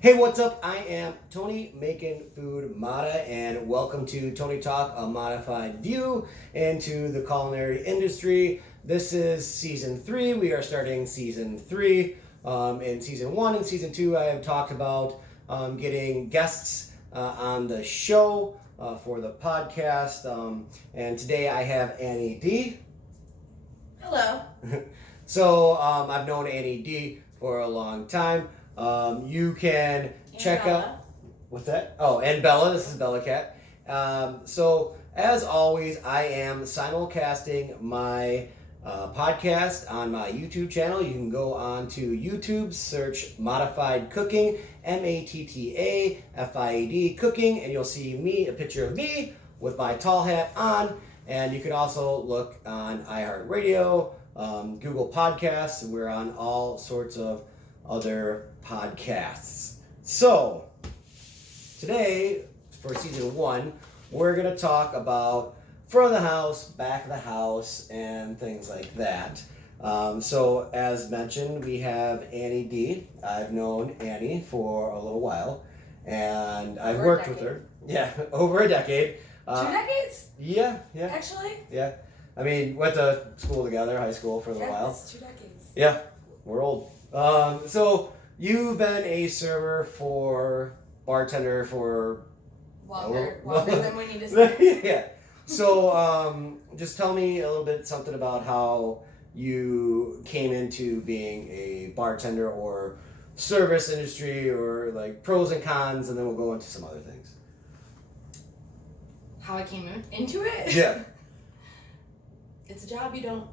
Hey, what's up? I am Tony making food Matta, and welcome to Tony Talk, a modified view into the culinary industry. This is season 3. We are starting season 3. In season 1 and season 2, I have talked about getting guests on the show for the podcast. And today I have Annie D. Hello. So I've known Annie D for a long time. You can check out. What's that? Oh, and Bella. This is Bella Cat. So as always, I am simulcasting my podcast on my YouTube channel. You can go on to YouTube, search Mattafied Cooking, Mattafied Cooking, and you'll see a picture of me with my tall hat on. And you can also look on iHeartRadio, Google Podcasts. We're on all sorts of other podcasts. So, today, for season 1, we're going to talk about front of the house, back of the house, and things like that. So, as mentioned, we have Annie D. I've known Annie for a little while, and I've worked with her. Yeah, over a decade. 2 decades? Yeah. Actually? Yeah. I mean, went to school together, high school for a little while. That's 2 decades. Yeah, we're old. So you've been a bartender for longer than we need to say. Yeah. So just tell me a little bit something about how you came into being a bartender or service industry, or like pros and cons, and then we'll go into some other things. How I came into it? Yeah. It's a job you don't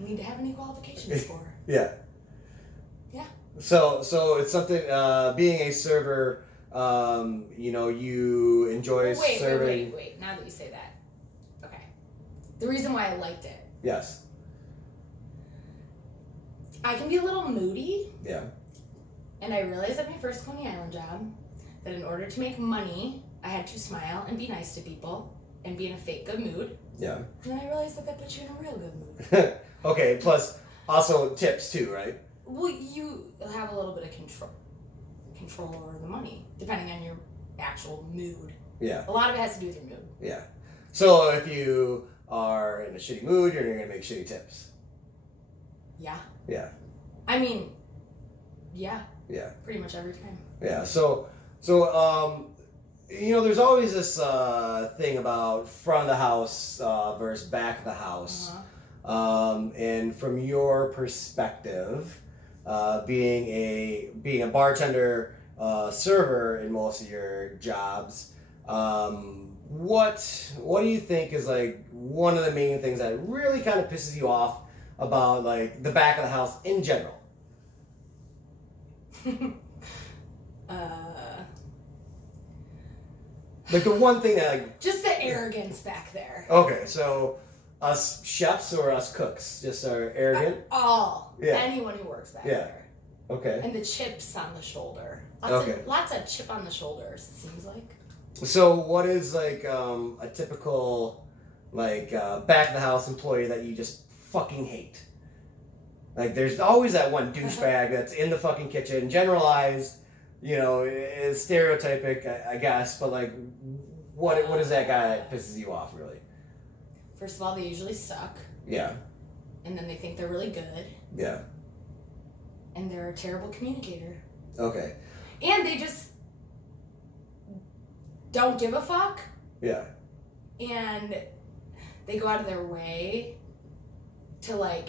need to have any qualifications for. Yeah. Yeah. So it's something, being a server, you enjoy serving. Wait. Now that you say that. Okay. The reason why I liked it. Yes. I can be a little moody. Yeah. And I realized at my first Coney Island job that in order to make money, I had to smile and be nice to people and be in a fake good mood. Yeah. And then I realized that puts you in a real good mood. Okay, plus also tips too, right? Well, you have a little bit of control over the money, depending on your actual mood. Yeah. A lot of it has to do with your mood. Yeah. So if you are in a shitty mood, you're going to make shitty tips. Yeah. Yeah. I mean, yeah. Yeah. Pretty much every time. Yeah. So there's always this thing about front of the house versus back of the house. Uh-huh. And from your perspective, being a bartender, server in most of your jobs, what do you think is like one of the main things that really kind of pisses you off about like the back of the house in general? Like the one thing that like... Just the arrogance back there. Okay, so us chefs or us cooks just are arrogant? Anyone who works back there. Okay. And the chips on the shoulder. Lots of chip on the shoulders, it seems like. So what is like a typical like back of the house employee that you just fucking hate? Like there's always that one douchebag that's in the fucking kitchen, generalized, is stereotypic, I guess, but like what is that guy that pisses you off really? First of all, they usually suck. Yeah. And then they think they're really good. Yeah. And they're a terrible communicator. Okay. And they just don't give a fuck. Yeah. And they go out of their way to like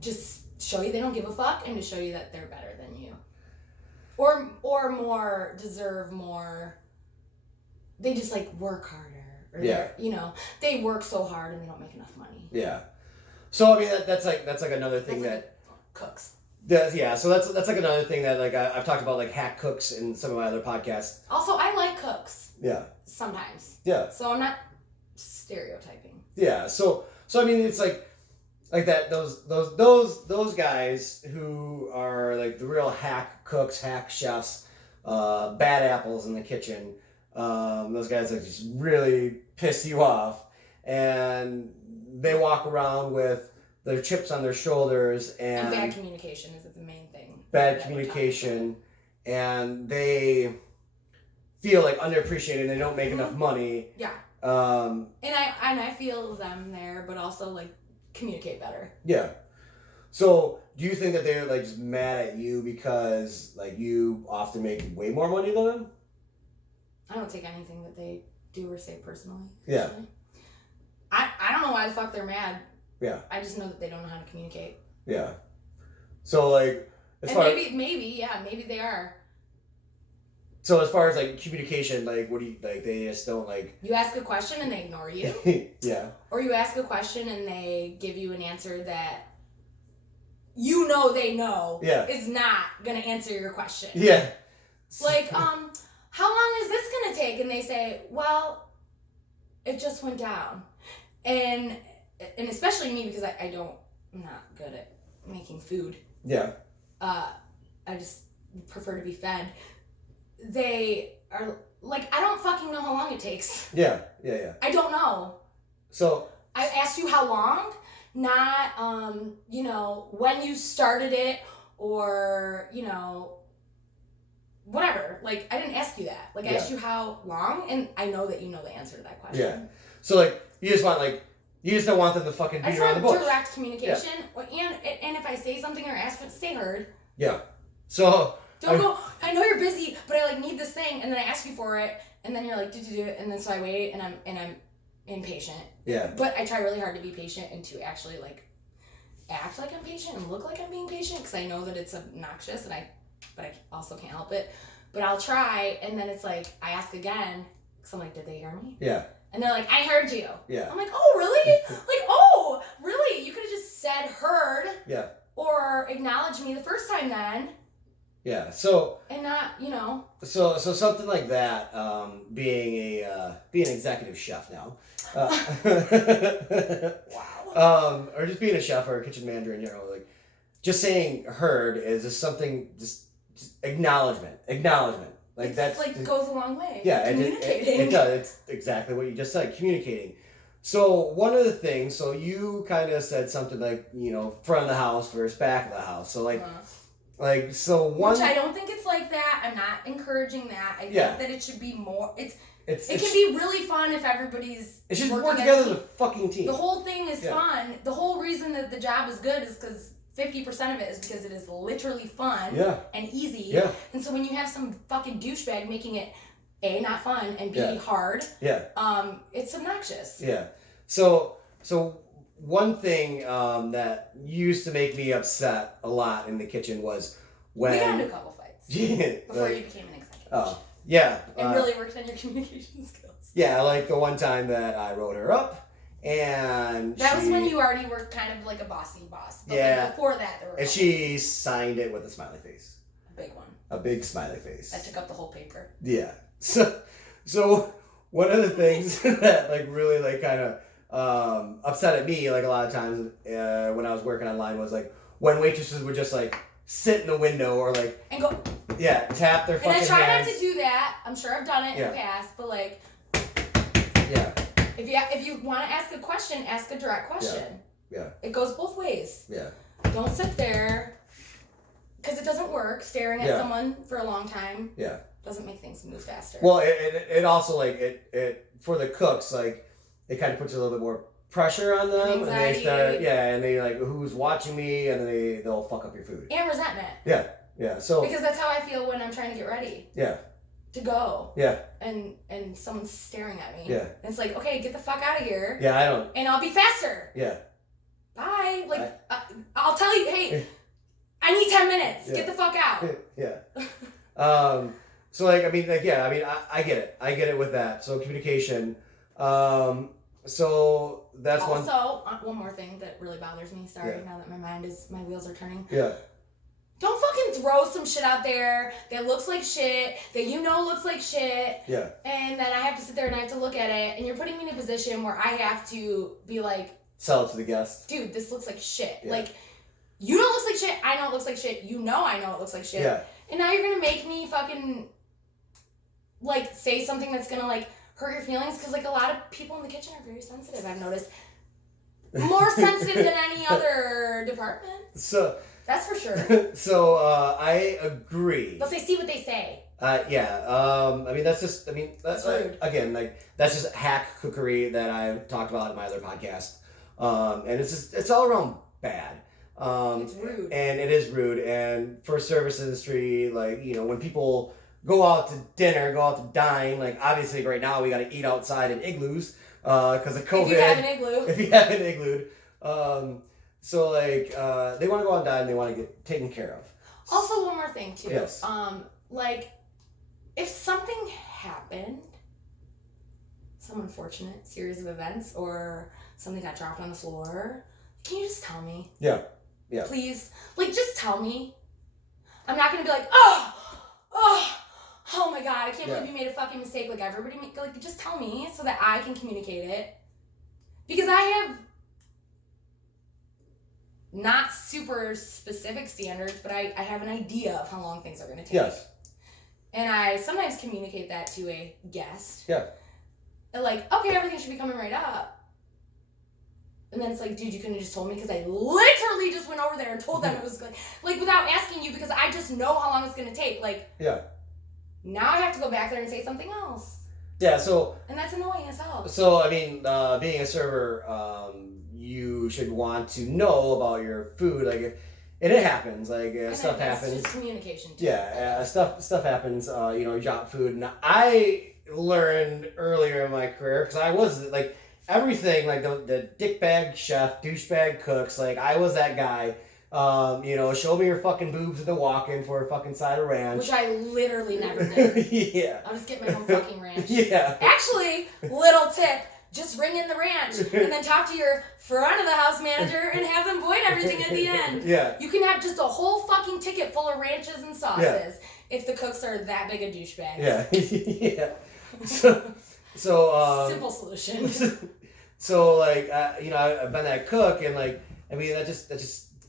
just show you they don't give a fuck and to show you that they're better than you. Or more, deserve more. They just like work harder. Or they work so hard and they don't make enough money. Yeah. So I mean that's like another thing cooks. Yeah, so that's like another thing that like I've talked about, like hack cooks in some of my other podcasts. Also, I like cooks. Yeah. Sometimes. Yeah. So I'm not stereotyping. Yeah. So I mean it's like that those guys who are like the real hack cooks, hack chefs, bad apples in the kitchen. Those guys that just really piss you off, and they walk around with their chips on their shoulders and bad communication is the main thing. Bad communication, and they feel like underappreciated and they don't make enough money. Yeah. And I feel them there, but also like communicate better. Yeah. So do you think that they're like just mad at you because like you often make way more money than them? I don't take anything that they do or say personally. Yeah. Actually. I don't know why the fuck they're mad. Yeah. I just know that they don't know how to communicate. Yeah. So like maybe they are. So as far as like communication, like what do you like? They just don't like. You ask a question and they ignore you. Yeah. Or you ask a question and they give you an answer that you know they know is not gonna answer your question. Yeah. Like, how long is this gonna take? And they say, well, it just went down. And especially me because I'm not good at making food. Yeah. I just prefer to be fed. They are like, I don't fucking know how long it takes. Yeah. I don't know. So I asked you how long, not when you started it or whatever. Like I didn't ask you that. Like I asked you how long, and I know that you know the answer to that question. Yeah. So like you just don't want them to fucking beat around the bush. Direct communication, and if I say something or ask for it, stay heard. Yeah. So don't go. I know you're busy, but I like need this thing, and then I ask you for it, and then you're like, do, and then so I wait, and I'm impatient. Yeah. But I try really hard to be patient and to actually like act like I'm patient and look like I'm being patient because I know that it's obnoxious, but I also can't help it. But I'll try, and then it's like I ask again because I'm like, did they hear me? Yeah. And they're like, I heard you. Yeah. I'm like, oh really? Like, oh really? You could have just said heard. Yeah. Or acknowledged me the first time then. Yeah. So. And not, So something like that, being an executive chef now. Wow. Or just being a chef or a kitchen manager in general, like just saying heard is just something, just acknowledgement. Like that's like goes a long way. Yeah, communicating. It does. It's exactly what you just said, communicating. So one of the things, so you kind of said something like, front of the house versus back of the house. So like, Which I don't think it's like that. I'm not encouraging that. I think that it should be more. It can be really fun if everybody's. It should work together as a fucking team. The whole thing is fun. The whole reason that the job is good is because 50% of it is because it is literally fun and easy. Yeah. And so when you have some fucking douchebag making it A, not fun, and B, hard, it's obnoxious. Yeah. So one thing that used to make me upset a lot in the kitchen was when... We got into a couple fights. Before you became an executive. Oh, yeah. And really worked on your communication skills. Yeah, like the one time that I wrote her up. And that was when you already were kind of like a bossy boss. But like before that, there were. And she signed it with a smiley face. A big one. A big smiley face. That took up the whole paper. Yeah. So one of the things that like really like kind of upset at me like a lot of times when I was working online was like when waitresses would just like sit in the window or like and go. Yeah, tap their fucking hands. And I try not to do that. I'm sure I've done it in the past, but like. Yeah. If you want to ask a question, ask a direct question. Yeah. It goes both ways. Yeah. Don't sit there, because it doesn't work, staring at someone for a long time. Yeah. Doesn't make things move faster. Well, it also, like, it for the cooks, like, it kind of puts a little bit more pressure on them. Anxiety. And they start, and they, like, who's watching me? And then they'll fuck up your food. And resentment. Yeah, so. Because that's how I feel when I'm trying to get ready. Yeah. To go. Yeah. And someone's staring at me. Yeah. And it's like, okay, get the fuck out of here. Yeah, I don't. And I'll be faster. Yeah. Bye. Like, I'll tell you, hey, I need 10 minutes. Get the fuck out. Yeah. So, like, I mean, like, I get it. I get it with that. So, communication. So, that's also, one more thing that really bothers me. Sorry, now that my wheels are turning. Yeah. Don't fucking throw some shit out there that looks like shit, that looks like shit. Yeah. And then I have to sit there and I have to look at it, and you're putting me in a position where I have to be like... Sell it to the guest. Dude, this looks like shit. Yeah. Like, you know it looks like shit, I know it looks like shit, I know it looks like shit. Yeah. And now you're gonna make me fucking, like, say something that's gonna, like, hurt your feelings, because, like, a lot of people in the kitchen are very sensitive, I've noticed. More sensitive than any other department. That's for sure. So I agree. They'll say, see what they say. Yeah. I mean, that's rude. Again, like that's just hack cookery that I've talked about in my other podcast. And it's all around bad. It's rude. And it is rude. And for service industry, like, you know, when people go out to dinner, go out to dine, like obviously right now we got to eat outside in igloos because of COVID. If you have an igloo. If you have an igloo. So like they want to go out and dine and they want to get taken care of. Also, one more thing too. Yes. Like if something happened, some unfortunate series of events, or something got dropped on the floor, can you just tell me? Yeah. Yeah. Please, like, just tell me. I'm not gonna be like, oh my god, I can't believe you made a fucking mistake. Like everybody like, just tell me so that I can communicate it. Because I have not super specific standards, but I have an idea of how long things are gonna take. Yes. And I sometimes communicate that to a guest. Yeah. Like, okay, everything should be coming right up. And then it's like, dude, you couldn't have just told me because I literally just went over there and told them it was good. Like, without asking you because I just know how long it's going to take. Like, yeah. Now I have to go back there and say something else. Yeah, so... And that's annoying as hell. So, I mean, being a server, you should want to know about your food. Like, and it happens. Like, stuff happens. It's just communication, too. Yeah, stuff happens. You know, you drop food. And I learned earlier in my career, because I was, like... Everything, like the dickbag chef, douchebag cooks, like I was that guy. You know, show me your fucking boobs at the walk-in for a fucking side of ranch. Which I literally never did. Yeah. I'll just get my own fucking ranch. Yeah. Actually, little tip, just ring in the ranch and then talk to your front of the house manager and have them void everything at the end. Yeah. You can have just a whole fucking ticket full of ranches and sauces if the cooks are that big a douchebag. Yeah. Yeah. So simple solution. So like you know, I've been that cook, and like I mean that just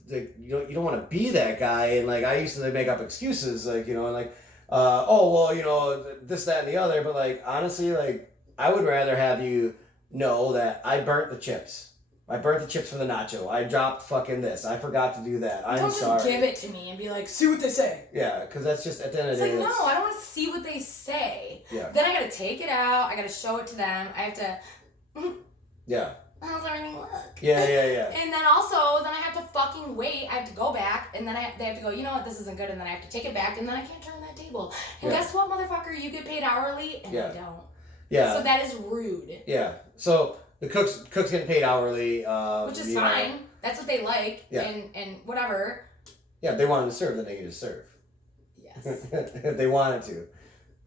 like you don't want to be that guy, and like I used to make up excuses, like, you know, and like oh well, you know, this, that, and the other, but like honestly, like I would rather have you know that I burnt the chips. I burnt the chips for the nacho. I dropped fucking this. I forgot to do that. I'm sorry. Don't just give it to me and be like, see what they say. Yeah, because that's just at the end of the day. It's like, no, I don't want to see what they say. Yeah. Then I got to take it out. I got to show it to them. I have to. Yeah. How's everything look? Yeah. And then also, then I have to fucking wait. I have to go back, and then they have to go, you know what, this isn't good, and then I have to take it back, and then I can't turn that table. And guess what, motherfucker? You get paid hourly, and I don't. Yeah. So that is rude. Yeah. So the cooks getting paid hourly. Which is fine. That's what they like. Yeah. And whatever. Yeah, if they wanted to serve, then they can just serve. Yes. If they wanted to.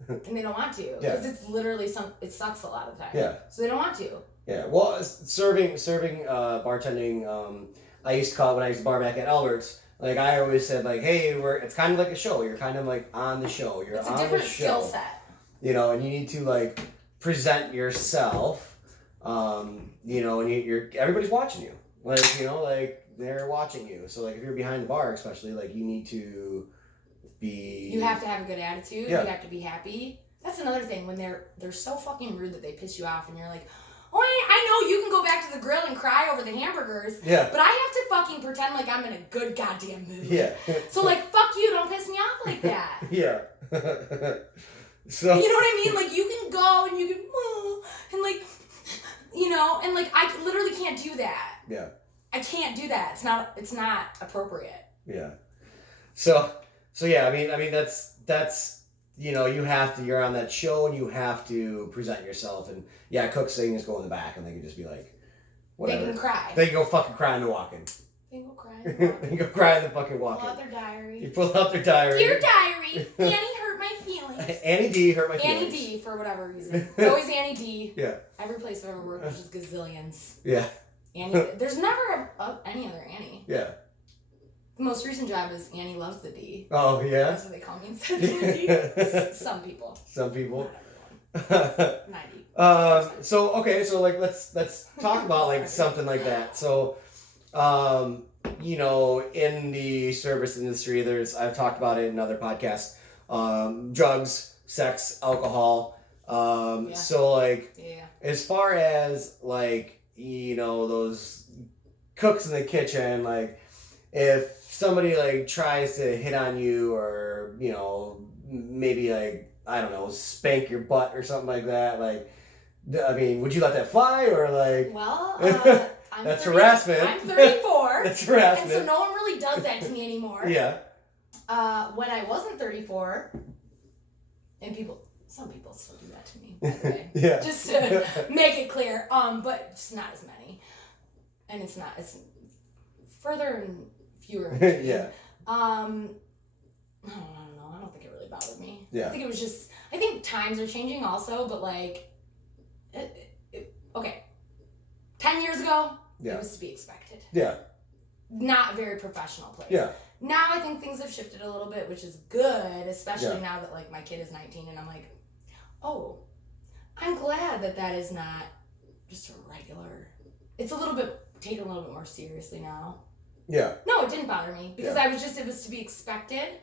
And they don't want to. Yeah. Because it's literally it sucks a lot of the time. Yeah. So they don't want to. Yeah. Well, serving, bartending, I used to call it when I used to bar back at Albert's. Like I always said, like, hey, it's kind of like a show. You're kind of like on the show. You're it's on a different the show. skill set. You know, and you need to like present yourself. You know, and you're everybody's watching you. Like, you know, like they're watching you. So like if you're behind the bar, especially, like you need to be. You have to have a good attitude. Yeah. You have to be happy. That's another thing when they're so fucking rude that they piss you off, and you're like, oh, I know you can go back to the grill and cry over the hamburgers. Yeah. But I have to fucking pretend like I'm in a good goddamn mood. Yeah. So like, fuck you, don't piss me off like that. Yeah. So. You know what I mean? Like you can go and you can, and like, you know, and like I literally can't do that. Yeah. I can't do that. It's not appropriate. Yeah. So yeah, I mean that's you know, you're on that show and you have to present yourself, and yeah, cooks, they can just go in the back and they can just be like, whatever. They can cry. They can go fucking cry in the walk-in. They can go cry. They can go cry in the fucking walk-in. Pull out their diary. You pull out their diary. Dear diary, Annie hurt my feelings. Annie D hurt my feelings. Annie D, for whatever reason. It's always Annie D. Yeah. Every place I've ever worked, there's just gazillions. Yeah. Annie. There's never any other Annie. Yeah. The most recent job is Annie loves the D. Oh, yeah? That's what they call me instead of D. Some people. Some people. Not everyone. 90. So okay, so like let's talk about like something like that. So, you know, in the service industry, I've talked about it in other podcasts. Drugs, sex, alcohol. Yeah. So like, Yeah. as far as like, you know, those cooks in the kitchen, like if somebody like tries to hit on you, or you know, maybe like I don't know, spank your butt or something like that, like. I mean, would you let that fly, or like? Well, that's harassment. I'm 34. That's harassment. And so no one really does that to me anymore. Yeah. When I wasn't 34, and some people still do that to me, by the way. Yeah. Just to make it clear. But just not as many. And it's further and fewer. Yeah. I don't know. I don't think it really bothered me. Yeah. I think it was just, I think times are changing also, but like, okay, 10 years ago, yeah. It was to be expected. Yeah. Not a very professional place. Yeah. Now I think things have shifted a little bit, which is good, especially yeah. now that like my kid is 19 and I'm like, oh, I'm glad that is not just a regular. It's taken a little bit more seriously now. Yeah. No, it didn't bother me because it was to be expected.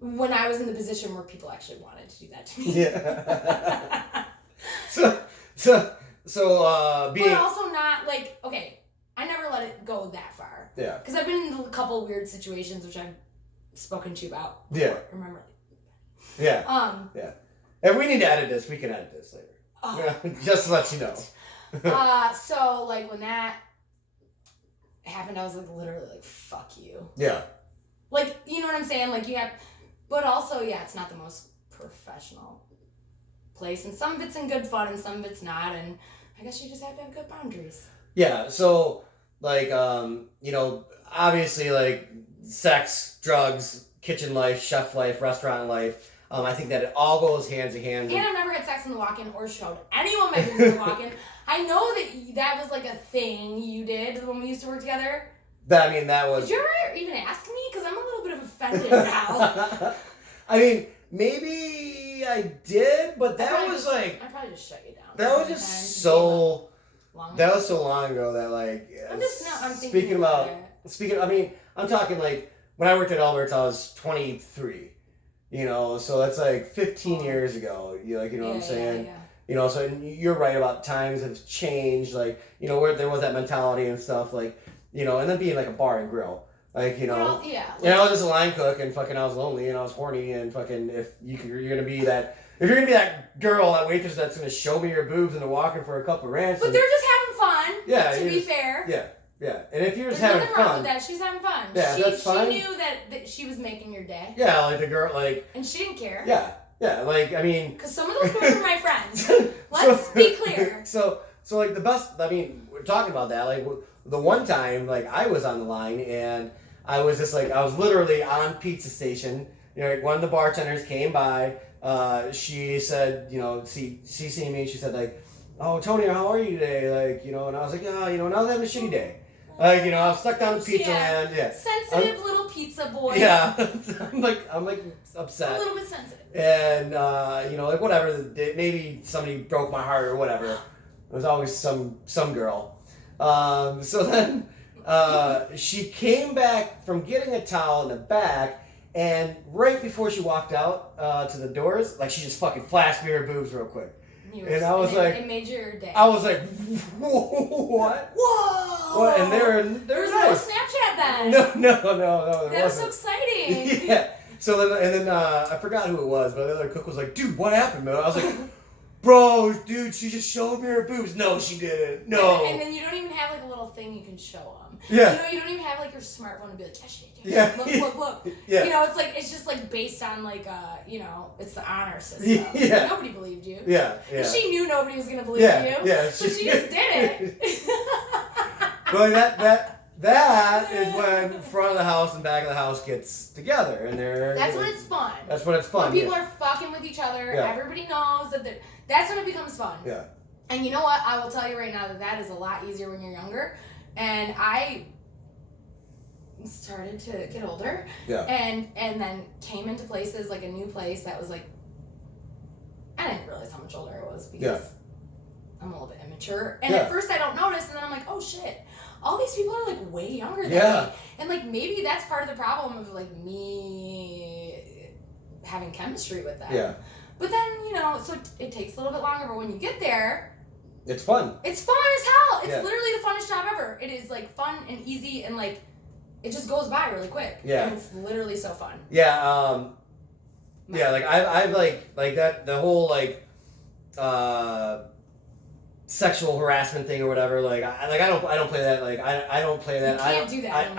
When I was in the position where people actually wanted to do that to me. Yeah. being. But also not like, okay, I never let it go that far. Yeah. Because I've been in a couple weird situations which I've spoken to you about before. Yeah. Remember? Yeah. Yeah. If we need to edit this, we can edit this later. Oh. Just to let you know. So like when that happened, I was like literally like, fuck you. Yeah. Like, you know what I'm saying? Like you have, but also, yeah, it's not the most professional place. And some of it's in good fun and some of it's not. And I guess you just have to have good boundaries. Yeah. So like, you know, obviously like sex, drugs, kitchen life, chef life, restaurant life. I think that it all goes hand in hand. And I've never had sex in the walk-in or showed anyone my boobs in the walk-in. I know that was like a thing you did when we used to work together. That was... Did you ever even ask me? Because I'm a little bit of offended now. I mean, maybe I did, but that was like... I probably just shut you down. That was just so... That was so long ago that like... I'm talking like, when I worked at Albert's, I was 23. You know, so that's like 15 years ago. You know what I'm saying? Yeah. You know, so you're right about times have changed. Like, you know, where there was that mentality and stuff. Like, you know, and then being like a bar and grill. Like, you know. Well, yeah. And I was just a line cook and fucking I was lonely and I was horny and fucking if you're gonna be that girl, that waitress that's gonna show me your boobs and walking for a cup of ranch. But they're just having fun. Yeah. To be fair. Yeah. Yeah, and if you're just There's having nothing wrong fun, with that. She's having fun. Yeah, that's fine. She knew that she was making your day. Yeah, like the girl, like. And she didn't care. Yeah, like I mean. Because some of those girls are my friends. Let's be clear. So like the best. I mean, we're talking about that. Like the one time, like I was on the line and I was just like I was literally on pizza station. You know, like, one of the bartenders came by. She said, you know, she seen me. She said like, "Oh, Tony, how are you today?" Like, you know, and I was like, "Oh, you know," and I was having a shitty day. Like, you know, I was stuck down in pizza land. Yeah. Sensitive little pizza boy. Yeah. I'm like upset. A little bit sensitive. And, you know, like whatever. Maybe somebody broke my heart or whatever. There was always some girl. So then she came back from getting a towel in the back. And right before she walked out to the doors, like she just fucking flashed me her boobs real quick. And I was like, it made your day. I was like, what? Whoa! What? And there was nice. No Snapchat then. No. That was so exciting. Yeah. So then I forgot who it was, but the other cook was like, dude, what happened, man? I was like, bro, dude, she just showed me her boobs. No, she didn't. No. And then you don't even have like a little thing you can show them. Yeah. You know, you don't even have like your smartphone to be like, yeah, she did. Yeah. Look. Yeah. You know, it's just like based on like you know, it's the honor system. Yeah. Nobody believed you. Yeah. She knew nobody was gonna believe you. Yeah. So she just did it. Well, that is when front of the house and back of the house gets together, and That's when it's fun. That's when it's fun. When people are fucking with each other, everybody knows that that's when it becomes fun. Yeah. And you know what? I will tell you right now that is a lot easier when you're younger. And I started to get older. Yeah. And then came into places like a new place that was like, I didn't realize how much older I was because I'm a little bit immature. And at first I don't notice, and then I'm like, oh shit, all these people are like way younger than me. And like maybe that's part of the problem of like me having chemistry with them. Yeah. But then, you know, so it takes a little bit longer, but when you get there, It's fun. It's fun as hell. It's Yeah. literally the funnest job ever. It is like fun and easy and like it just goes by really quick. Yeah. And it's literally so fun. Yeah. Yeah. Like I've like that the whole like sexual harassment thing or whatever. Like I don't play that. Like I don't play that. You can't do that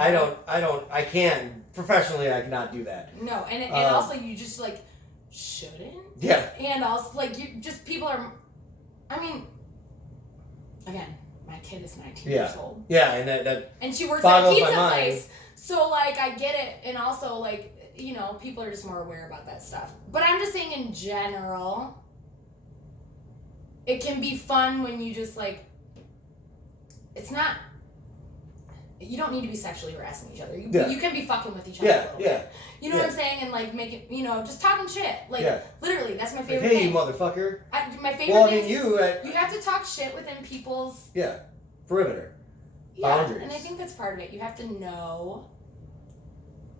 I can't professionally. I cannot do that. No, and also you just like shouldn't. Yeah. And also like you just people are. I mean, again, my kid is 19 years old. Yeah, and that and she works at a pizza my place, so like I get it, and also like you know people are just more aware about that stuff. But I'm just saying in general, it can be fun when you just like. It's not. You don't need to be sexually harassing each other. You can be fucking with each other. Yeah, a little bit. You know what I'm saying? And like make it, just talking shit. Like literally, that's my favorite thing. Hey, you motherfucker. My favorite thing. You have to talk shit within people's perimeter. Yeah, boundaries. and I think that's part of it. You have to know.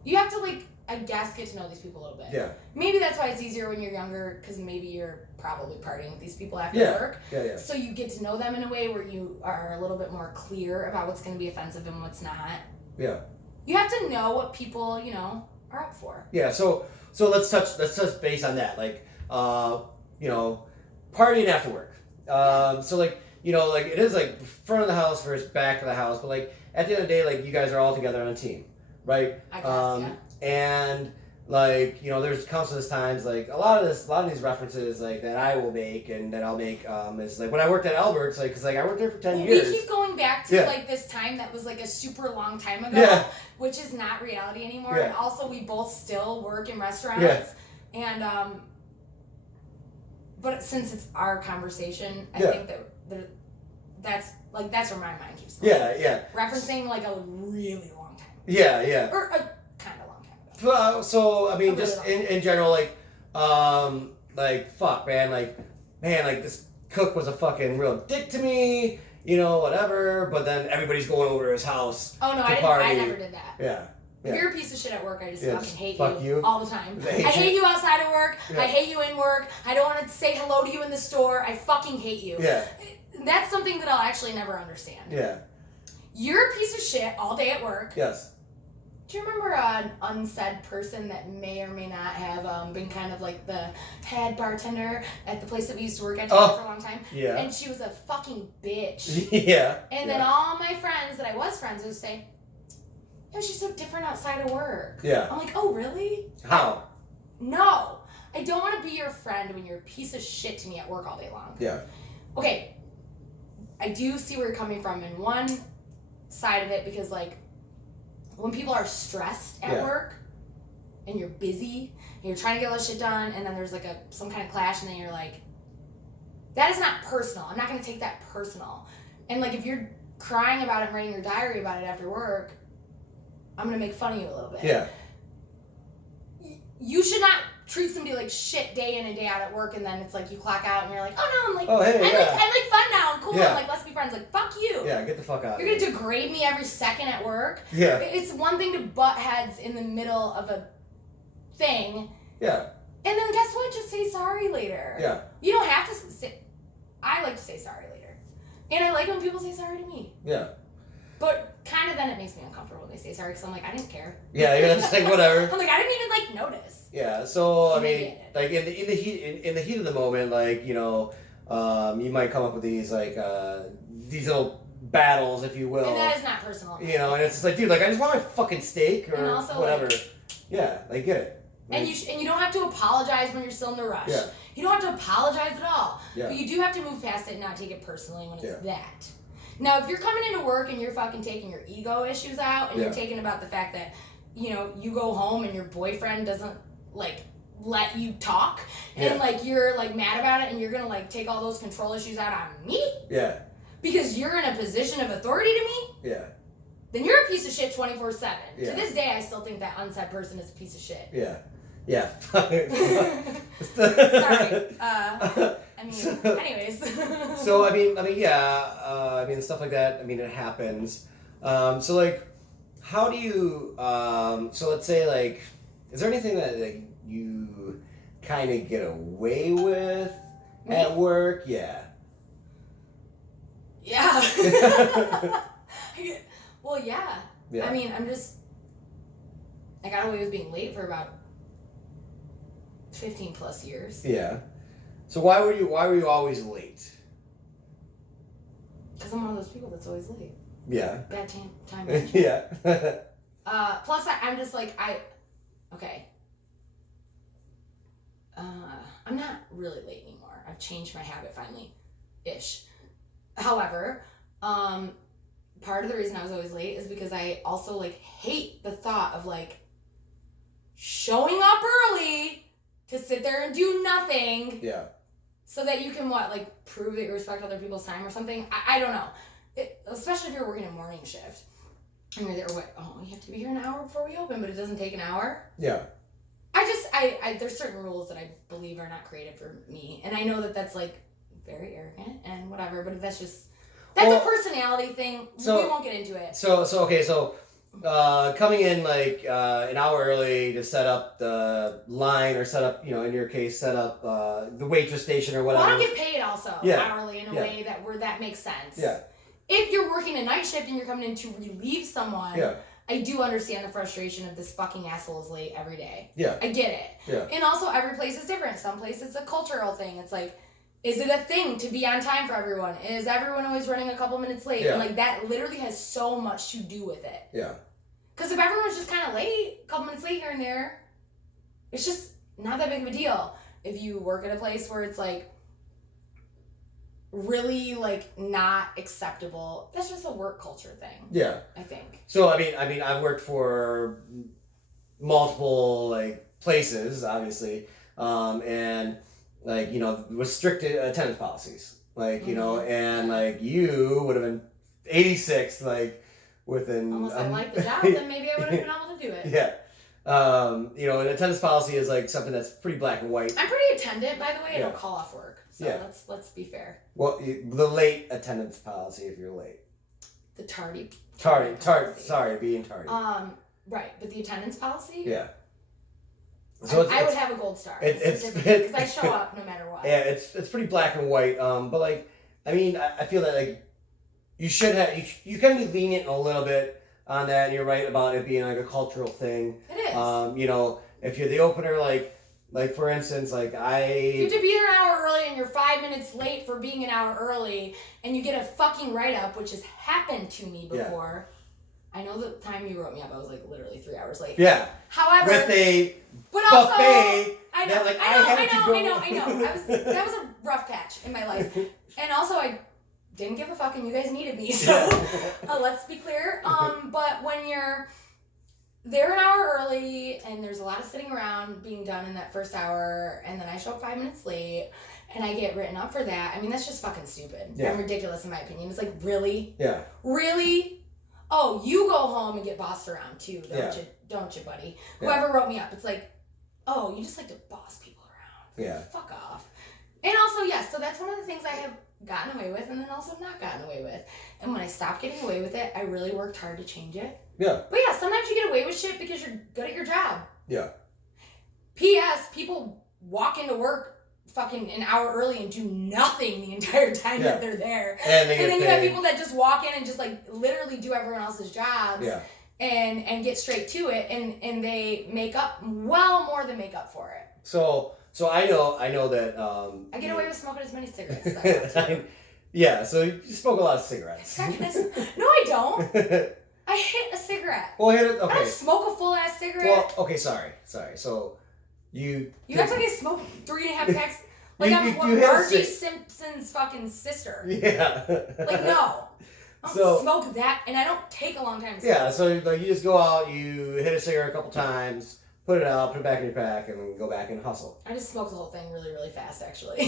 You have to like, I guess, get to know these people a little bit. Yeah. Maybe that's why it's easier when you're younger, because maybe you're probably partying with these people after work. Yeah. So you get to know them in a way where you are a little bit more clear about what's going to be offensive and what's not. Yeah. You have to know what people, are up for. Yeah. So let's touch base on that. Like, partying after work. So like, like it is like front of the house versus back of the house, but like at the end of the day, like you guys are all together on a team, right? I guess, And like there's countless times like a lot of these references like that I will make and that I'll make is like when I worked at Albert's, like because like I worked there for 10 years. We keep going back to like this time that was like a super long time ago, which is not reality anymore. And also we both still work in restaurants, and but since it's our conversation, I think that that's where my mind keeps going. Referencing like a really long time ago. Or a kind of long time ago. So I mean, just in general, like fuck, man, like this cook was a fucking real dick to me, whatever. But then everybody's going over to his house. Oh no, I never did that. Yeah. If you're a piece of shit at work, I just fucking hate you all the time. I hate you outside of work. I hate you in work. I don't want to say hello to you in the store. I fucking hate you. Yeah. That's something that I'll actually never understand. Yeah. You're a piece of shit all day at work. Yes. Do you remember an unsaid person that may or may not have been kind of like the head bartender at the place that we used to work at for a long time? Yeah. And she was a fucking bitch. Yeah. And then all my friends that I was friends would say, she's so different outside of work. Yeah. I'm like, oh, really? How? No. I don't want to be your friend when you're a piece of shit to me at work all day long. Yeah. Okay. I do see where you're coming from in one side of it, because, like, when people are stressed at work and you're busy and you're trying to get all this shit done, and then there's, like, some kind of clash, and then you're like, that is not personal. I'm not going to take that personal. And, like, if you're crying about it and writing your diary about it after work, I'm going to make fun of you a little bit. Yeah. You should not treat somebody like shit day in and day out at work, and then it's like you clock out and you're like, oh no, I'm like, I'm like fun now, I'm cool, I'm like, let's be friends. Like, fuck you. Yeah, get the fuck out. You're going to degrade me every second at work. Yeah. It's one thing to butt heads in the middle of a thing. Yeah. And then guess what? Just say sorry later. Yeah. You don't have to say, I like to say sorry later. And I like when people say sorry to me. Yeah. But kind of then it makes me uncomfortable when they say sorry, because I'm like, I didn't care. Yeah, you're just like, whatever. I'm like, I didn't even like notice. Yeah, so I mean, like in the heat of the moment, like you might come up with these like these little battles, if you will. And that is not personal. And it's just like, dude, like I just want my fucking steak or also, whatever. Like, yeah, like get it. Like, and you don't have to apologize when you're still in the rush. Yeah. You don't have to apologize at all. Yeah. But you do have to move past it and not take it personally when it's that. Now, if you're coming into work and you're fucking taking your ego issues out, and you're taking about the fact that, you go home and your boyfriend doesn't, like, let you talk, and, like, you're, like, mad about it, and you're gonna, like, take all those control issues out on me? Yeah. Because you're in a position of authority to me? Yeah. Then you're a piece of shit 24/7. Yeah. To this day, I still think that unsaid person is a piece of shit. Yeah. Yeah. Sorry. Anyways. So, I mean, stuff like that, it happens. So, like, how do you, so let's say, like, is there anything that, like, you kind of get away with at work? Yeah. Yeah. Well, yeah. I mean, I got away with being late for about 15 plus years. Yeah. So why were you always late? Because I'm one of those people that's always late. Yeah. Bad time management. Yeah. Plus, I'm just like, okay. I'm not really late anymore. I've changed my habit finally-ish. However, part of the reason I was always late is because I also, like, hate the thought of, like, showing up early to sit there and do nothing. Yeah. So that you can, prove that you respect other people's time or something? I don't know. Especially if you're working a morning shift. And you're there, you have to be here an hour before we open, but it doesn't take an hour? Yeah. There's certain rules that I believe are not created for me. And I know that that's, like, very arrogant and whatever, but that's a personality thing. So, we won't get into it. So coming in like an hour early to set up the line or set up, in your case, set up the waitress station or whatever. Well, I don't get paid also hourly in a way that makes sense. Yeah. If you're working a night shift and you're coming in to relieve someone, I do understand the frustration of this fucking asshole is late every day. Yeah. I get it. Yeah. And also every place is different. Some places it's a cultural thing. It's like, is it a thing to be on time for everyone? Is everyone always running a couple minutes late? Yeah. And like that literally has so much to do with it. Yeah. Because if everyone's just kind of late, a couple minutes late here and there, it's just not that big of a deal. If you work at a place where it's like really like not acceptable, that's just a work culture thing. Yeah. I think. So I mean I've worked for multiple like places, obviously, and like with strict attendance policies, like and like you would have been 86th, like within. Unless I liked the job, then maybe I would have been able to do it. Yeah. An attendance policy is like something that's pretty black and white. I'm pretty attendant, by the way. I don't call off work, so let's be fair. Well, the late attendance policy if you're late. The tardy. Sorry, being tardy. Right, but the attendance policy. Yeah. So I would have a gold star. Because I show up no matter what. Yeah, it's pretty black and white. But like, I mean, I feel that like you should have you can be lenient a little bit on that. And you're right about it being like a cultural thing. It is. If you're the opener, like for instance, like you have to be there an hour early and you're 5 minutes late for being an hour early, and you get a fucking write up, which has happened to me before. Yeah. I know the time you wrote me up, I was like literally 3 hours late. Yeah. However, with a also, buffet. I know. That was a rough patch in my life, and also I didn't give a fuck, and you guys needed me. So let's be clear. But when you're there an hour early, and there's a lot of sitting around being done in that first hour, and then I show up 5 minutes late, and I get written up for that. I mean, that's just fucking stupid and ridiculous in my opinion. It's like, really? Yeah. Really? Oh, you go home and get bossed around too, don't you, buddy? Yeah. Whoever wrote me up, it's like, oh, you just like to boss people around. Yeah. Fuck off. And also, yes, so that's one of the things I have gotten away with and then also not gotten away with. And when I stopped getting away with it, I really worked hard to change it. Yeah. But yeah, sometimes you get away with shit because you're good at your job. Yeah. P.S. People walk into work fucking an hour early and do nothing the entire time that they're there. And then you have people that just walk in and just like literally do everyone else's jobs and get straight to it, and they make up more than make up for it. So I know that I get away with smoking as many cigarettes as I want to. So you smoke a lot of cigarettes. No, I don't. I hit a cigarette. Well, hit it. Okay. I don't smoke a full ass cigarette. Well, okay, sorry. So you act like I smoke 3.5 packs. Like I'm Margie Simpson's fucking sister. Yeah. Like no. I don't smoke that, and I don't take a long time to smoke. Yeah, so like you just go out, you hit a cigarette a couple times, put it out, put it back in your pack, and then go back and hustle. I just smoke the whole thing really, really fast, actually.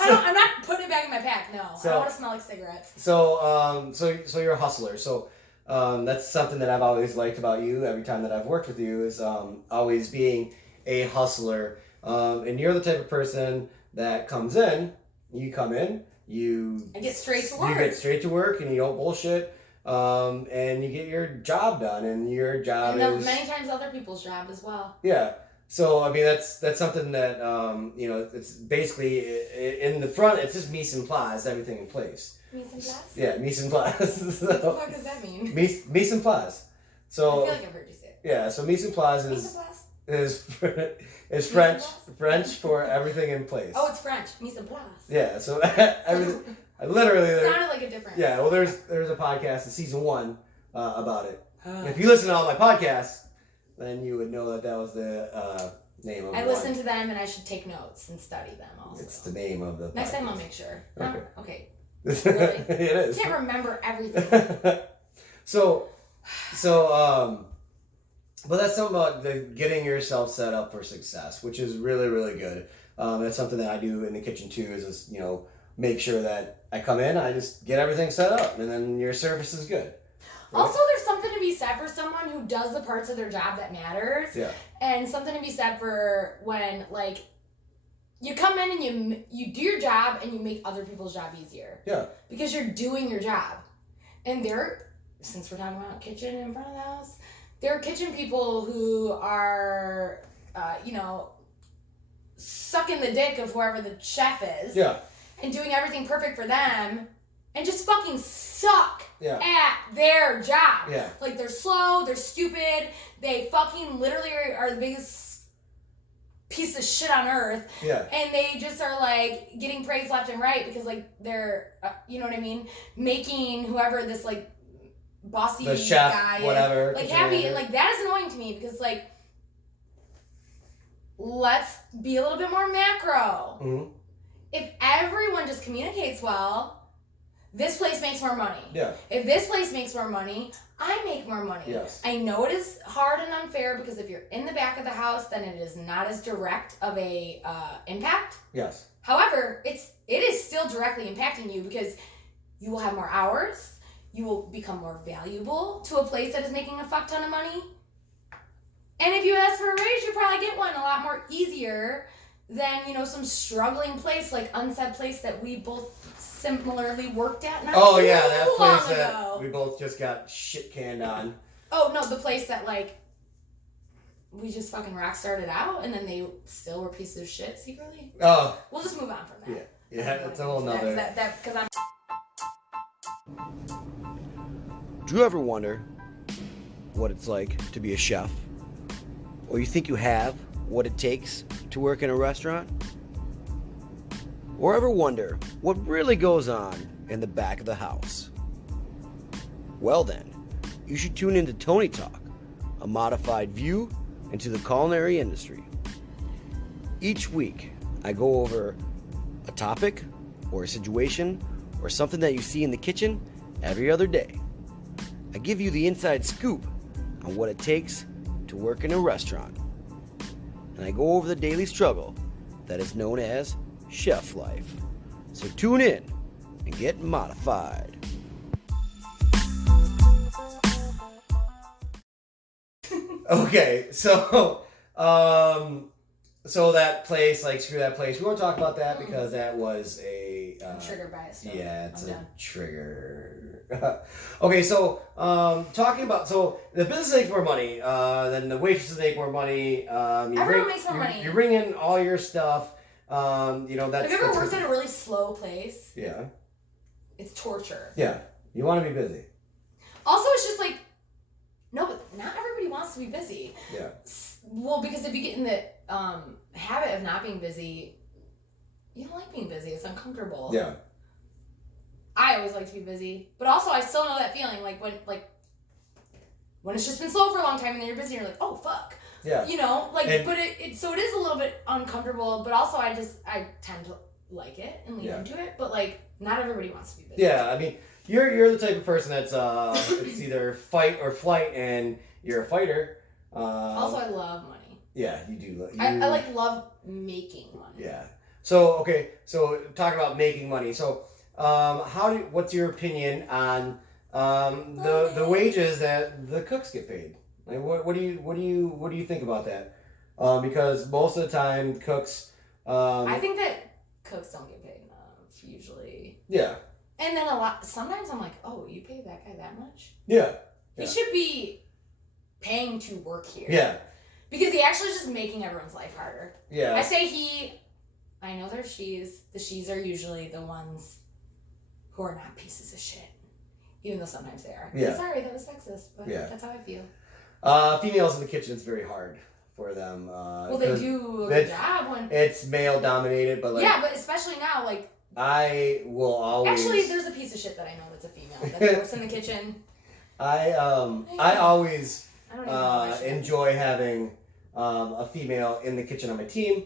I'm not putting it back in my pack. No, I don't want to smell like cigarettes. So you're a hustler. So that's something that I've always liked about you. Every time that I've worked with you is always being a hustler. And you're the type of person that comes in. You come in. I get straight to work. You get straight to work, and you don't bullshit. And you get your job done, and your job is many times other people's job as well. Yeah. So I mean that's something that it's basically in the front. It's just mise en place, everything in place. Mise en place? Yeah, mise en place. So, what the fuck does that mean? Mise en place. So I feel like I've heard you say it. Yeah, so mise en place is French for everything in place. Oh, it's French. Mise en place. Yeah, so everything. Literally, it sounded like a different. Yeah, well, there's a podcast in season 1 about it. If you listen to all my podcasts, then you would know that was the name of. I listen to them, and I should take notes and study them also. It's the name of the. Next podcast. time I'll make sure. Okay. Okay. Really? It is. I can't remember everything. so, but that's something about getting yourself set up for success, which is really, really good. That's something that I do in the kitchen too. Is make sure that I come in, I just get everything set up, and then your service is good. Right? Also, there's something to be said for someone who does the parts of their job that matters. Yeah. And something to be said for when, like, you come in and you do your job and you make other people's job easier. Yeah. Because you're doing your job. And since we're talking about kitchen in front of the house, there are kitchen people who are, sucking the dick of whoever the chef is. Yeah. And doing everything perfect for them. And just fucking suck at their job. Yeah. Like, they're slow, they're stupid, they fucking literally are the biggest piece of shit on earth. Yeah. And they just are, like, getting praise left and right because, like, they're, you know what I mean? Making whoever this, like, bossy the chef, guy whatever, is, like, happy. And, like, that is annoying to me because, like, let's be a little bit more macro. Mm-hmm. If everyone just communicates well, this place makes more money. Yeah. If this place makes more money, I make more money. Yes. I know it is hard and unfair because if you're in the back of the house, then it is not as direct of a impact. Yes. However, it is still directly impacting you because you will have more hours. You will become more valuable to a place that is making a fuck ton of money. And if you ask for a raise, you probably get one a lot more easier than, some struggling place, like unsaid place that we both similarly worked at. Not Oh, yeah, that place ago. that we both just got shit canned on. Oh, no, the place that, like, we just fucking rock started out and then they still were pieces of shit secretly. Oh. We'll just move on from that. Yeah, that's a whole nother. Because I'm. Do you ever wonder what it's like to be a chef? Or you think you have what it takes to work in a restaurant? Or ever wonder what really goes on in the back of the house? Well then, you should tune into Tony Talk, a modified view into the culinary industry. Each week, I go over a topic or a situation or something that you see in the kitchen every other day. I give you the inside scoop on what it takes to work in a restaurant. And I go over the daily struggle that is known as chef life. So tune in and get modified. Okay, so that place, like, screw that place. We won't talk about that because that was a I'm triggered by it still. Yeah, it's I'm a done. trigger. Okay, so talking about the business makes more money, then the waitresses make more money. Everyone makes more money. You bring in all your stuff. That's. Have you ever worked at a really slow place? Yeah. It's torture. Yeah, you want to be busy. Also, it's just like, no, but not everybody wants to be busy. Yeah. Well, because if you get in the habit of not being busy, you don't like being busy. It's uncomfortable. Yeah. I always like to be busy, but also I still know that feeling when it's just been slow for a long time and then you're busy and you're like, oh fuck. Yeah. But it is a little bit uncomfortable, but also I tend to like it and lean into it, but like not everybody wants to be busy. Yeah, I mean, you're the type of person that's it's either fight or flight, and you're a fighter. Also, I love money. Yeah, you do. I love making money. Yeah. So talk about making money. So what's your opinion on the wages that the cooks get paid? Like, what do you think about that? Because most of the time cooks. I think that cooks don't get paid enough usually. Yeah. And then sometimes I'm like, oh, you pay that guy that much? Yeah. He should be paying to work here. Yeah. Because he actually is just making everyone's life harder. Yeah. I say he. I know they're she's. The she's are usually the ones who are not pieces of shit. Even though sometimes they are. Yeah. Sorry, that was sexist, but that's how I feel. Females in the kitchen, it's very hard for them. Well, they do a good job when it's male dominated, but like yeah, but especially now, like I will always actually there's a piece of shit that I know that's a female that works in the kitchen. I always I don't even know enjoy having a female in the kitchen on my team,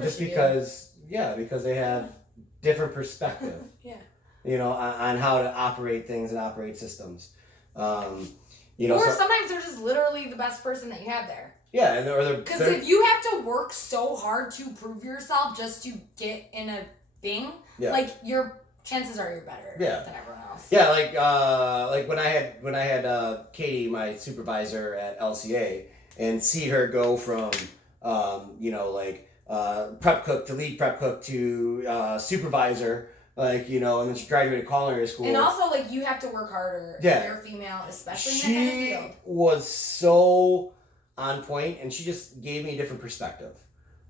just because because they have different perspective. Yeah. You know, on how to operate things and operate systems. You know, or sometimes they're just literally the best person that you have there. Yeah, and because if you have to work so hard to prove yourself just to get in a thing, like your chances are you're better than everyone else. Yeah, like when I had Katie, my supervisor at LCA, and see her go from prep cook to lead prep cook to supervisor. Like, you know, and then she graduated culinary school. And also, like, you have to work harder. Yeah. If you're a female, especially in that kind of field. She was so on point, and she just gave me a different perspective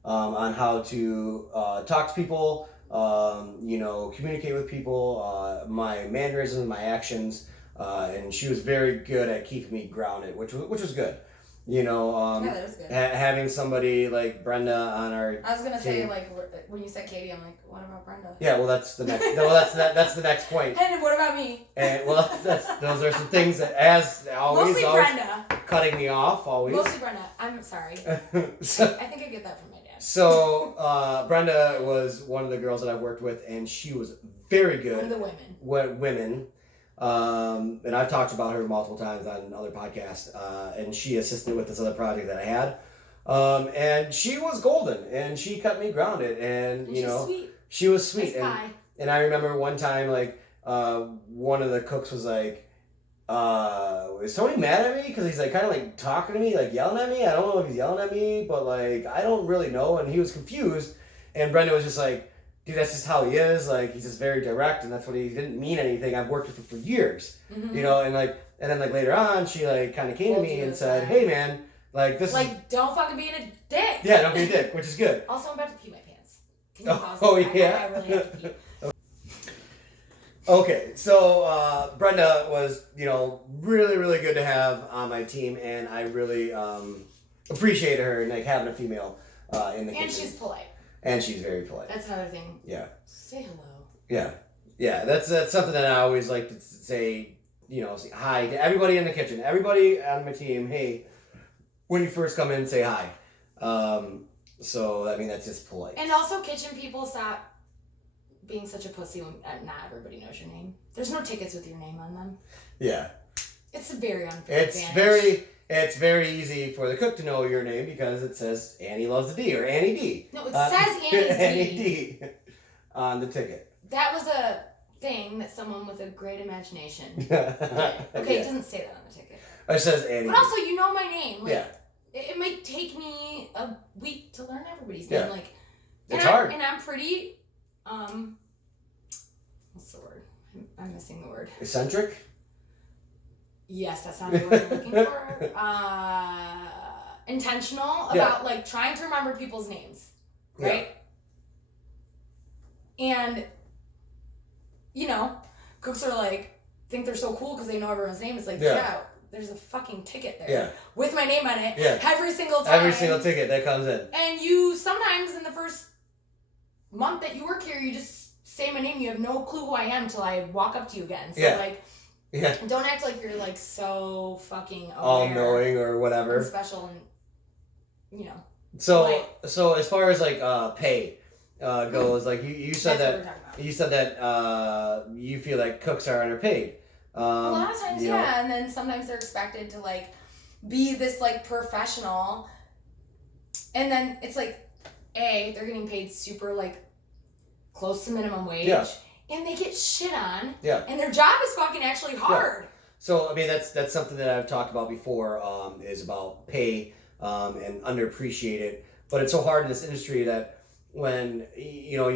on how to talk to people, communicate with people, my mannerisms, my actions, and she was very good at keeping me grounded, which was good. You know, that was good. Having somebody like Brenda on our I was gonna say, like, when you said Katie, I'm like, what about Brenda? Yeah, well, that's the next. No, that's the next point. And what about me? And well, those are some things that, as always, mostly Brenda, cutting me off always. Mostly Brenda. I'm sorry. So, I think I get that from my dad. So Brenda was one of the girls that I worked with, and she was very good. One of the women. And I've talked about her multiple times on other podcasts, and she assisted with this other project that I had. And she was golden, and she kept me grounded, and you know, sweet. She was sweet. Nice and I remember one time, like, one of the cooks was like, is Tony mad at me? Because he's like kind of like talking to me, like yelling at me. I don't know if he's yelling at me, but like, I don't really know. And he was confused, and Brenda was just like, dude, that's just how he is. Like, he's just very direct, and that's what he didn't mean anything. I've worked with him for years, you know, and then later on, she like kind of came to me and said, hey man, like this don't fucking be a dick. Yeah, don't be a dick, which is good. Also, I'm about to pee my pants. Can you pause this? Yeah. I really have to pee. Okay, so Brenda was, you know, really, really good to have on my team, and I really appreciated her and like having a female in the kitchen. And she's polite. And she's very polite. That's another thing. Yeah. Say hello. Yeah. Yeah, that's something that I always like to say, you know, say hi to everybody in the kitchen. Everybody on my team, hey, when you first come in, say hi. So, I mean, that's just polite. And also, kitchen people, stop being such a pussy when not everybody knows your name. There's no tickets with your name on them. Yeah. It's a very unfair It's very easy for the cook to know your name because it says Annie loves the D or Annie D. No, it says Annie D. Annie D on the ticket. That was a thing that someone with a great imagination did. Okay, It doesn't say that on the ticket. It says Annie. But also, you know my name. Like, yeah. It might take me a week to learn everybody's name. Yeah. Like, it's hard. And I'm pretty, what's the word? I'm missing the word. Eccentric? Yes, that's not the word I'm looking for. Intentional about like trying to remember people's names, right? Yeah. And you know, cooks are like think they're so cool because they know everyone's name. It's like there's a fucking ticket there with my name on it every single time. Every single ticket that comes in. And you sometimes in the first month that you work here, you just say my name. You have no clue who I am till I walk up to you again. So like. Yeah. Don't act like you're like so fucking aware, all-knowing or whatever. And special and, you know. So as far as like pay goes, like you said you you feel like cooks are underpaid. A lot of times, and then sometimes they're expected to like be this like professional, and then it's like, they're getting paid super like close to minimum wage. Yeah. And they get shit on. Yeah. And their job is fucking actually hard. Yeah. So, I mean, that's something that I've talked about before, is about pay and underappreciated. But it's so hard in this industry that when, you know,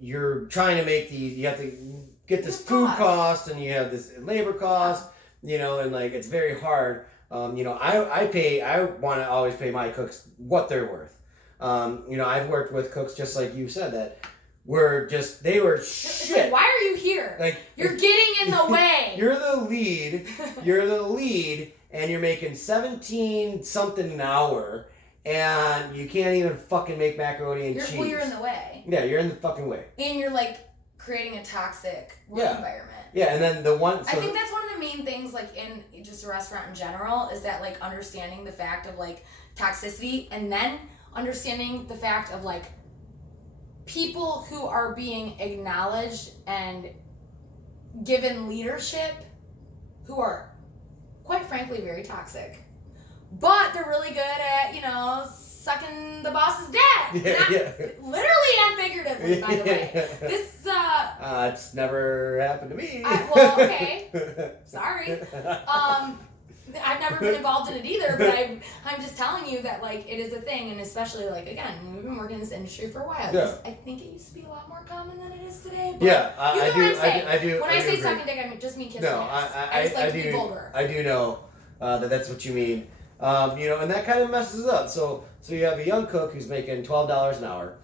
you're trying to make these, you have to get this food cost and you have this labor cost, you know, and like it's very hard I want to always pay my cooks what they're worth. I've worked with cooks just like you said that they were It's shit. like, why are you here? Like, you're getting in the way. You're the lead, and you're making 17 something an hour, and you can't even fucking make macaroni and cheese. Well, you're in the way. Yeah, you're in the fucking way. And you're like creating a toxic work environment. Yeah, and then I think that's one of the main things, like in just a restaurant in general, is that like understanding the fact of like toxicity, and then understanding the fact of like people who are being acknowledged and given leadership who are quite frankly very toxic, but they're really good at sucking the boss's dad. Literally and figuratively, by the way. This it's never happened to me. Well, okay, sorry. I've never been involved in it either, but I'm just telling you that like it is a thing, and especially like again, we've been working in this industry for a while. Yeah. I think it used to be a lot more common than it is today. But yeah, I do. When I say sucking dick, I just mean kissing ass. I just like to be vulgar. I do know that's what you mean. And that kind of messes up. So you have a young cook who's making $12 an hour.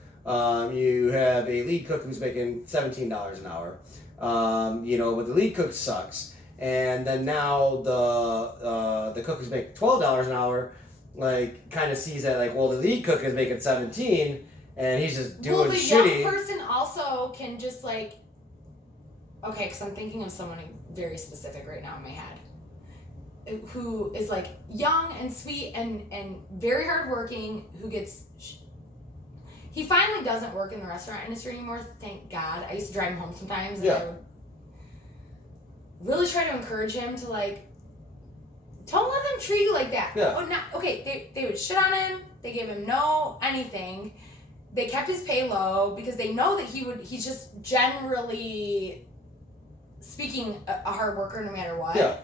You have a lead cook who's making $17 an hour. But the lead cook sucks. And then now the cook who's making $12 an hour, like, kind of sees that, like, well, the lead cook is making 17, and he's just doing shitty. Well, the young person also can just, like, okay, because I'm thinking of someone very specific right now in my head, who is, like, young and sweet and very hardworking, who gets... He finally doesn't work in the restaurant industry anymore, thank God. I used to drive him home sometimes, and I would really try to encourage him to, like, don't let them treat you like that. Yeah. They would shit on him. They gave him no anything. They kept his pay low because they know that he's just generally speaking a hard worker no matter what. Yeah.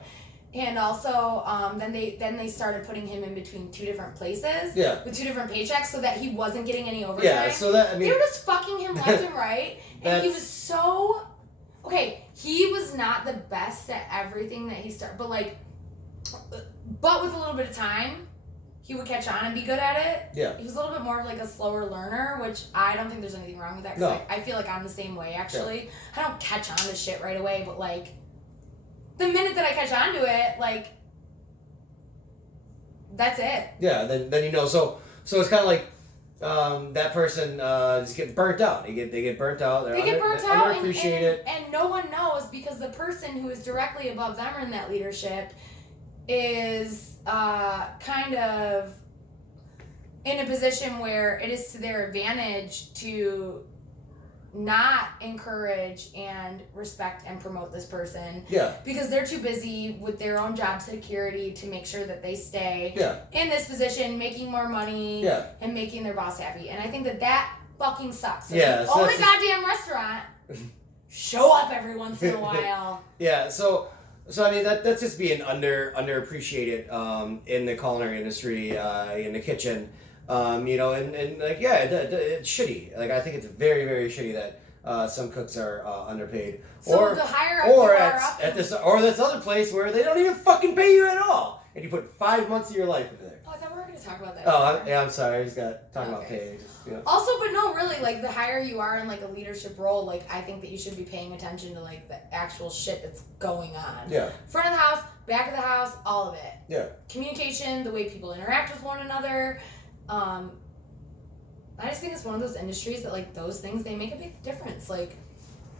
And also, then they started putting him in between two different places with two different paychecks so that he wasn't getting any overtime. Yeah, so that, I mean... They were just fucking him left and right. And he was so... Okay, he was not the best at everything that he started, but with a little bit of time, he would catch on and be good at it. Yeah. He was a little bit more of like a slower learner, which I don't think there's anything wrong with that. Cause I feel like I'm the same way, actually. Yeah. I don't catch on to shit right away, but like, the minute that I catch on to it, like, that's it. Yeah, then so it's kind of like, that person just get burnt out. They get burnt out. They get burnt out, and no one knows because the person who is directly above them or in that leadership is kind of in a position where it is to their advantage to not encourage and respect and promote this person. Yeah. Because they're too busy with their own job security to make sure that they stay in this position, making more money and making their boss happy. And I think that fucking sucks. So own a goddamn restaurant, show up every once in a while. Yeah, so I mean that's just being underappreciated in the culinary industry, in the kitchen. It's shitty. Like, I think it's very, very shitty that some cooks are underpaid. So the higher up you are at this other place where they don't even fucking pay you at all, and you put 5 months of your life into there. Oh, I thought we were going to talk about that. I'm sorry. I just got talking about pay. Also, but no, really, like, the higher you are in, like, a leadership role, like, I think that you should be paying attention to, like, the actual shit that's going on. Yeah. Front of the house, back of the house, all of it. Yeah. Communication, the way people interact with one another. I just think it's one of those industries that, like, those things, they make a big difference. Like,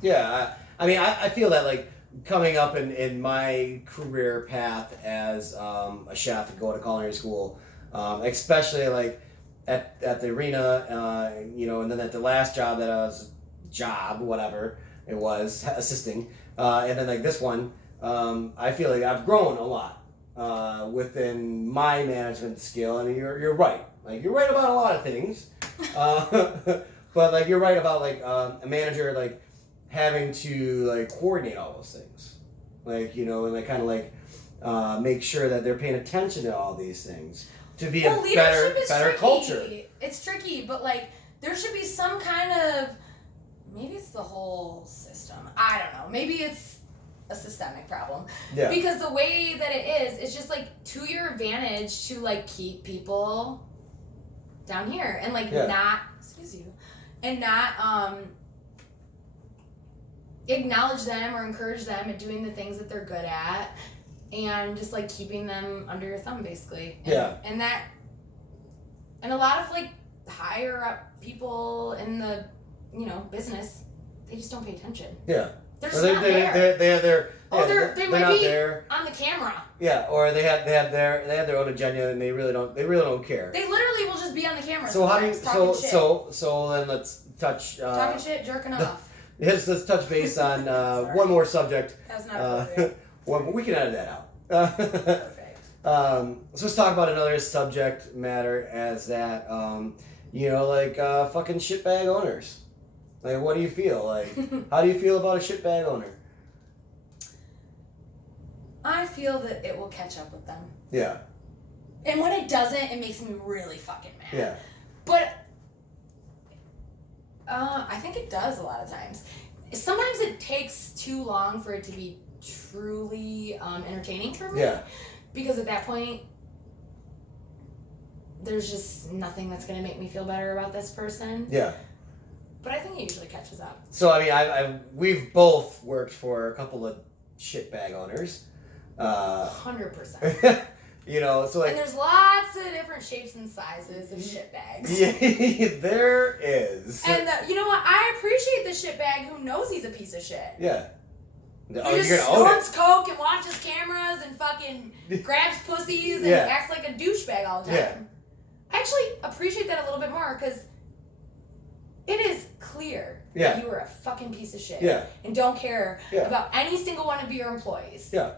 yeah, I feel that, like, coming up in my career path as a chef and going to culinary school, especially, like, at the arena, and then at the last job that I was, whatever it was, assisting, and then, like, this one, I feel like I've grown a lot within my management skill, and you're right. Like, you're right about a lot of things, but, like, you're right about, like, a manager, like, having to, like, coordinate all those things, like, and, like, kind of, like, make sure that they're paying attention to all these things to be a better culture. It's tricky, but, like, there should be some kind of, maybe it's the whole system. I don't know. Maybe it's a systemic problem. Yeah. Because the way that it is, it's just like to your advantage to like keep people down here and like not, excuse you, and not acknowledge them or encourage them at doing the things that they're good at, and just like keeping them under your thumb basically. And and a lot of like higher up people in the business, they just don't pay attention. Yeah. They're just not there. They have their they might be there on the camera. Yeah, or they have their own agenda and they really don't care. They literally will just be on the camera. So how do you so then let's touch talking shit, jerking off. Yes, let's touch base on one more subject. That was not appropriate. We can edit that out. Perfect. So let's talk about another subject matter as that fucking shitbag owners. Like, what do you feel? Like, how do you feel about a shitbag owner? I feel that it will catch up with them. Yeah. And when it doesn't, it makes me really fucking mad. Yeah. But I think it does a lot of times. Sometimes it takes too long for it to be truly entertaining for me. Yeah. Because at that point, there's just nothing that's going to make me feel better about this person. Yeah. But I think it usually catches up. So, I mean, we've both worked for a couple of shitbag owners. 100%. So like... And there's lots of different shapes and sizes of shitbags. Yeah, there is. And you know what? I appreciate the shitbag who knows he's a piece of shit. Yeah. Oh, he just snorts coke and watches cameras and fucking grabs pussies and acts like a douchebag all the time. Yeah. I actually appreciate that a little bit more because it is clear that you are a fucking piece of shit and don't care about any single one of your employees. Yeah.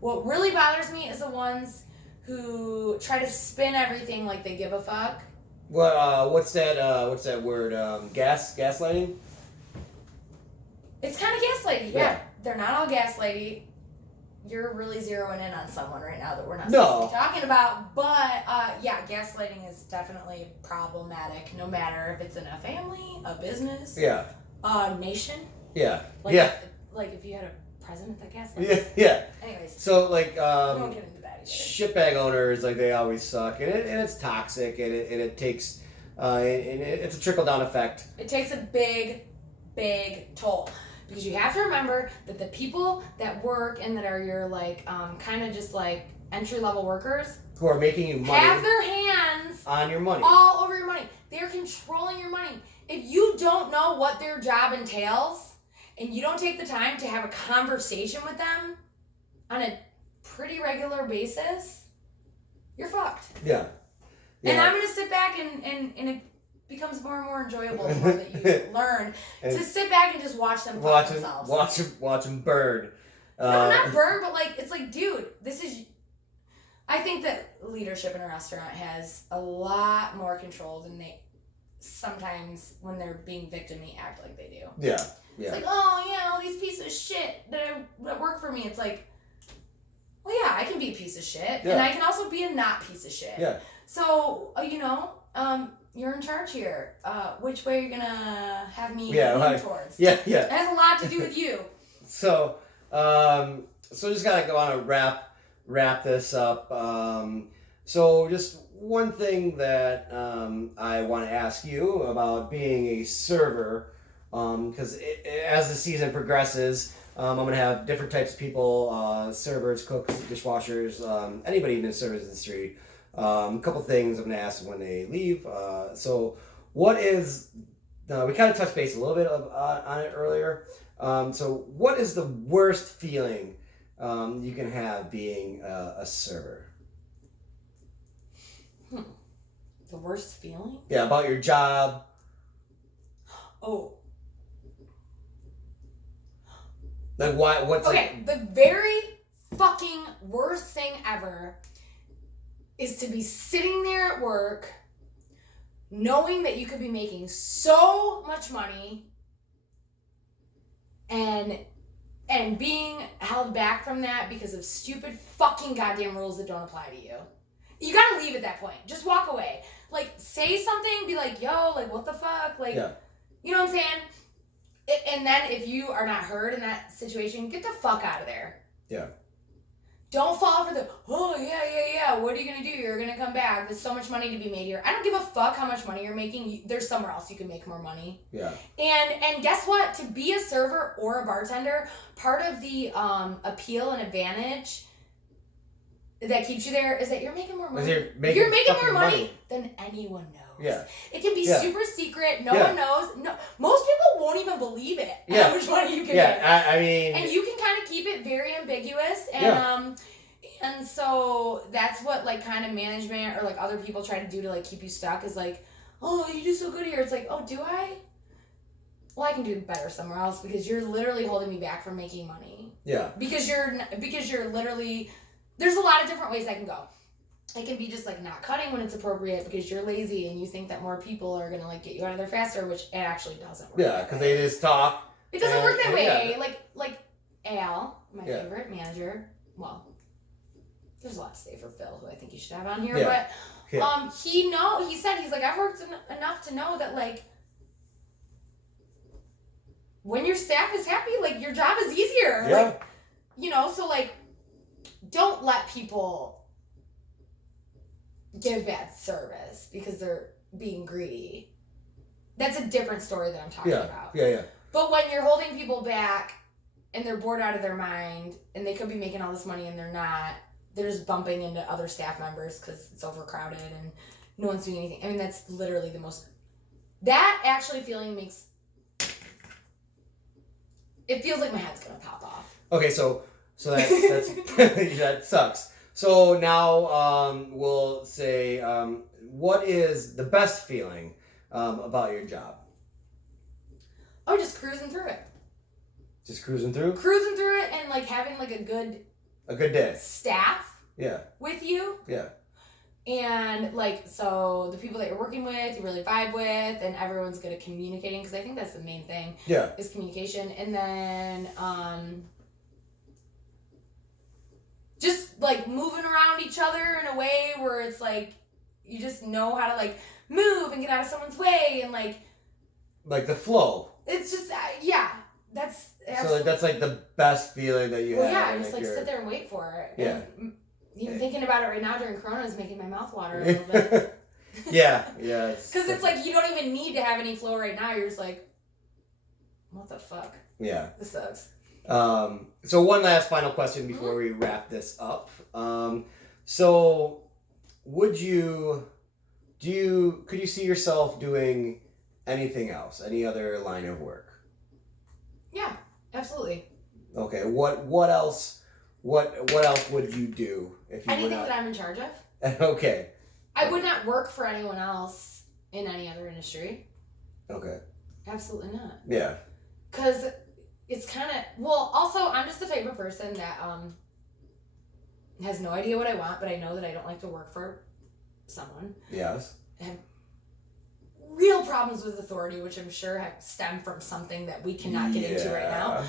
What really bothers me is the ones who try to spin everything like they give a fuck. What's that word? Gaslighting? It's kind of gaslighting. Yeah. They're not all gaslighty. You're really zeroing in on someone right now that we're not supposed to be talking about. But, gaslighting is definitely problematic, no matter if it's in a family, a business, a nation. Yeah. Like if you had a president that gaslights. Yeah. Anyways. So, like, we won't get into that either. Shitbag owners, like, they always suck. And it's toxic, and it takes, it's a trickle-down effect. It takes a big, big toll. Because you have to remember that the people that work and that are your, like, kind of just, like, entry-level workers... Who are making you money. Have their hands... On your money. All over your money. They're controlling your money. If you don't know what their job entails, and you don't take the time to have a conversation with them on a pretty regular basis, you're fucked. Yeah. And I'm going to sit back and it becomes more and more enjoyable the more that you learn to sit back and just watch them fuck themselves. Watch them burn. No, not burn, but like it's like, dude, this is. I think that leadership in a restaurant has a lot more control than they sometimes when they're being victim, they act like they do. Yeah. It's like, oh yeah, all these pieces of shit that work for me. It's like, well, yeah, I can be a piece of shit, and I can also be a not piece of shit. Yeah. So you're in charge here. Which way are you gonna have me lean towards? Yeah. It has a lot to do with you. So just gotta go on and wrap this up. So just one thing that I want to ask you about being a server, because as the season progresses, I'm gonna have different types of people: servers, cooks, dishwashers, anybody in the service industry. A couple things I'm going to ask when they leave. So what is, we kind of touched base a little bit on it earlier. So what is the worst feeling you can have being a server? The worst feeling? Yeah, about your job. Oh. Like what's okay, the very fucking worst thing ever is to be sitting there at work knowing that you could be making so much money and being held back from that because of stupid fucking goddamn rules that don't apply to you. You gotta leave at that point. Just walk away. Like, say something, be like, yo, like, what the fuck? Like, you know what I'm saying? And then if you are not heard in that situation, get the fuck out of there. Yeah. Don't fall for the, oh, yeah, what are you going to do? You're going to come back. There's so much money to be made here. I don't give a fuck how much money you're making. There's somewhere else you can make more money. Yeah. And guess what? To be a server or a bartender, part of the appeal and advantage that keeps you there is that you're making more money. You're making more money than anyone knows. Yeah. It can be super secret. No one knows. No, most people won't even believe it. How much money you can make. I mean. And you can kind of keep it very ambiguous. And and so that's what like kind of management or like other people try to do to like keep you stuck is like, oh, you do so good here. It's like, oh, do I? Well, I can do better somewhere else because you're literally holding me back from making money. Yeah. Because you're literally. There's a lot of different ways I can go. It can be just like not cutting when it's appropriate because you're lazy and you think that more people are gonna like get you out of there faster, which it actually doesn't work. Yeah, because they just talk. It doesn't work that way. Yeah. Like Al, my favorite manager. Well, there's a lot to say for Phil, who I think you should have on here. Yeah. But he said he's like I've worked enough to know that like when your staff is happy, like your job is easier. Yeah. Like so like don't let people give bad service because they're being greedy. That's a different story that I'm talking about. Yeah. But when you're holding people back and they're bored out of their mind and they could be making all this money and they're not, they're just bumping into other staff members because it's overcrowded and no one's doing anything. I mean, that's literally the most... That actually feeling makes... It feels like my head's going to pop off. Okay, so that's that sucks. So now we'll say, what is the best feeling about your job? Oh, just cruising through it. Just cruising through? Cruising through it and like having like a good day. Staff. Yeah. With you. Yeah. And like, so the people that you're working with, you really vibe with, and everyone's good at communicating because I think that's the main thing. Yeah. Is communication, and then just like moving around each other in a way where it's like you just know how to like move and get out of someone's way and like the flow. It's just that's so that's like the best feeling that you have. Yeah, just like sit there and wait for it. Yeah. And even thinking about it right now during Corona is making my mouth water a little bit. Yeah. Because it's like you don't even need to have any flow right now. You're just like, what the fuck? Yeah. This sucks. So one last final question before we wrap this up. So could you see yourself doing anything else? Any other line of work? Yeah, absolutely. Okay. What else would you do if you anything that I'm in charge of? Okay. I would not work for anyone else in any other industry. Okay. Absolutely not. Yeah. Because it's kind of... Well, also, I'm just the type of person that has no idea what I want, but I know that I don't like to work for someone. Yes. I have real problems with authority, which I'm sure have stemmed from something that we cannot get into right now.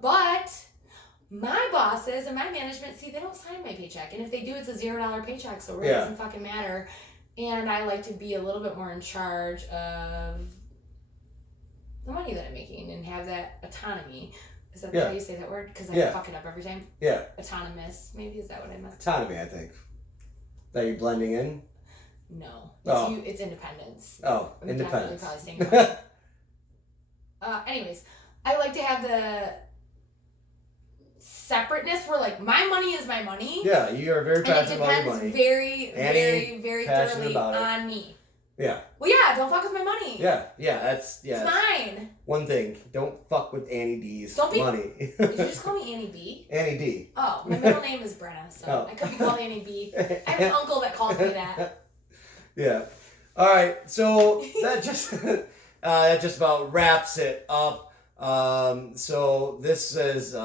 But my bosses and my management, see, they don't sign my paycheck. And if they do, it's a $0 paycheck, so it really doesn't fucking matter. And I like to be a little bit more in charge of the money that I'm making and have that autonomy. Is that how you say that word? Because I fuck it up every time. Yeah. Autonomous. Maybe is that what I meant? Autonomy, I think. That you're blending in? No. Oh. It's independence. Oh, independence. Probably saying anyways, I like to have the separateness where like my money is my money. Yeah, you are very passionate about your money. And it depends very, very thoroughly on me. Yeah. Well, yeah, don't fuck with my money. Yeah, that's it's mine. One thing, don't fuck with Annie D's money. Did you just call me Annie B? Annie D. Oh, my middle name is Brenna, so I could be called Annie B. I have an uncle that calls me that. Yeah. All right, so that just about wraps it up. So this is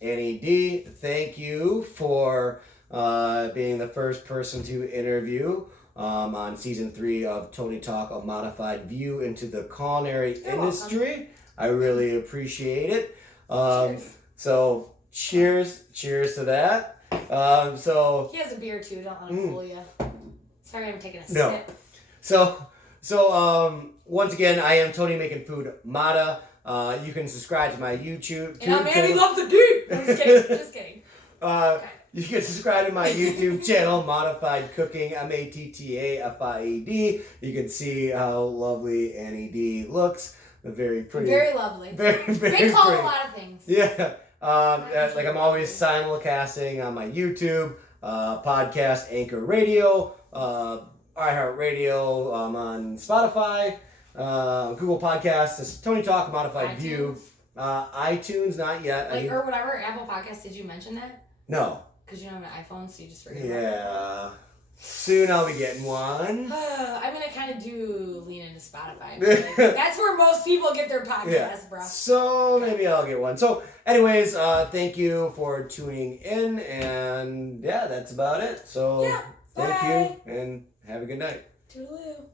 Annie D. Thank you for being the first person to interview on season 3 of Tony Talk, a modified view into the culinary industry. Welcome. I really appreciate it. Cheers. So cheers to that. So he has a beer too. Don't let him fool you. Sorry, I'm taking a sip. So, once again, I am Tony Making Food Matta. You can subscribe to my YouTube. And I'm Annie Love the Deep. I'm just kidding. Just kidding. Okay. You can subscribe to my YouTube channel, Mattafied Cooking, Mattafied. You can see how lovely Annie D looks. Very pretty. Very lovely. Very They call pretty. a lot of things. Yeah. Like I'm always simulcasting on my YouTube, podcast, Anchor Radio, iHeartRadio, on Spotify, Google Podcasts, it's Tony Talk, Modified iTunes. View. iTunes, not yet. Or whatever, Apple Podcasts, did you mention that? No. Because you don't have an iPhone, so you just forget. Yeah. Soon I'll be getting one. I'm going to kind of lean into Spotify. Like, that's where most people get their podcasts, bro. So maybe I'll get one. So anyways, thank you for tuning in. And yeah, that's about it. So thank you and have a good night. Toodaloo.